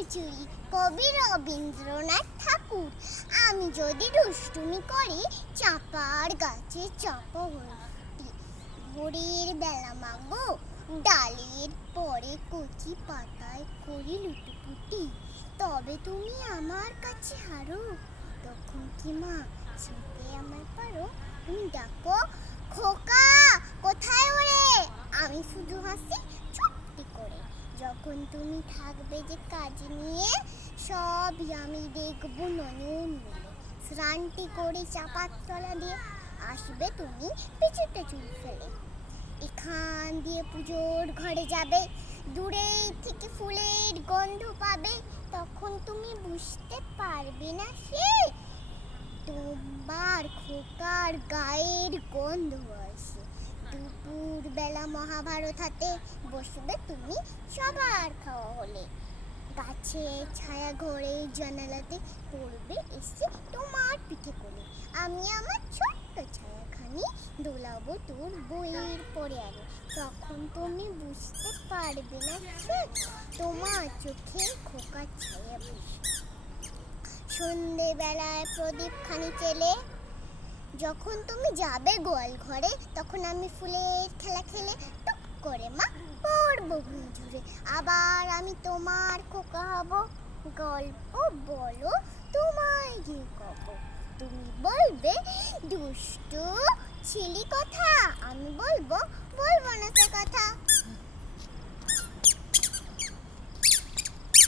কবি রবীন্দ্রনাথ ঠাকুর। আমি যদি দুষ্টুমি করি, চাপার গাছে হইটি ভোরের বেলা মাগো, ডালের পরে কচি পাতায় করি লুটুপুটি। তবে তুমি আমার কাছে হারো, তখন কি মা ছিপে আমার পারো? তুমি ডাকো, খোকা, কোথায় ওরে? আমি শুধু হাসি যখন তুমি থাকবে যে কাজ নিয়ে সবই আমি দেখব নয়ন স্নানটি করে চাপার তলা দিয়ে আসবে তুমি পিছুটা চুল ফেলে। এখান দিয়ে পুজোর ঘরে যাবে, দূরে থেকে ফুলের গন্ধ পাবে, তখন তুমি বুঝতে পারবে না সে তোমার খোকার গায়ের গন্ধ আসে। দুপুর বেলা মহাভারত হাতে বসবে তুমি সবার খাওয়া হলে। গাছে ছায়া ঘরে জানালাতে পড়বে এসে তোমার পিঠে কোলে। আমি আমার ছোট্ট ছায়াখানি দোলাবো তোর বইয়ের পরে আগে তখন তুমি বুঝতে পারবে না তোমার চোখে খোকার ছায়া বসে। সন্ধেবেলায় প্রদীপ খানি চেলে যখন তুমি যাবে গোয়াল ঘরে, তখন আমি ফুলের খেলা খেলে টুক করে মা পড়ব ঘুম জুড়ে আবার আমি তোমার খোকা হব গল্প বলো, তোমায় গিয়ে কব। তুমি বলবে, দুষ্টু, ছিলি কথা, আমি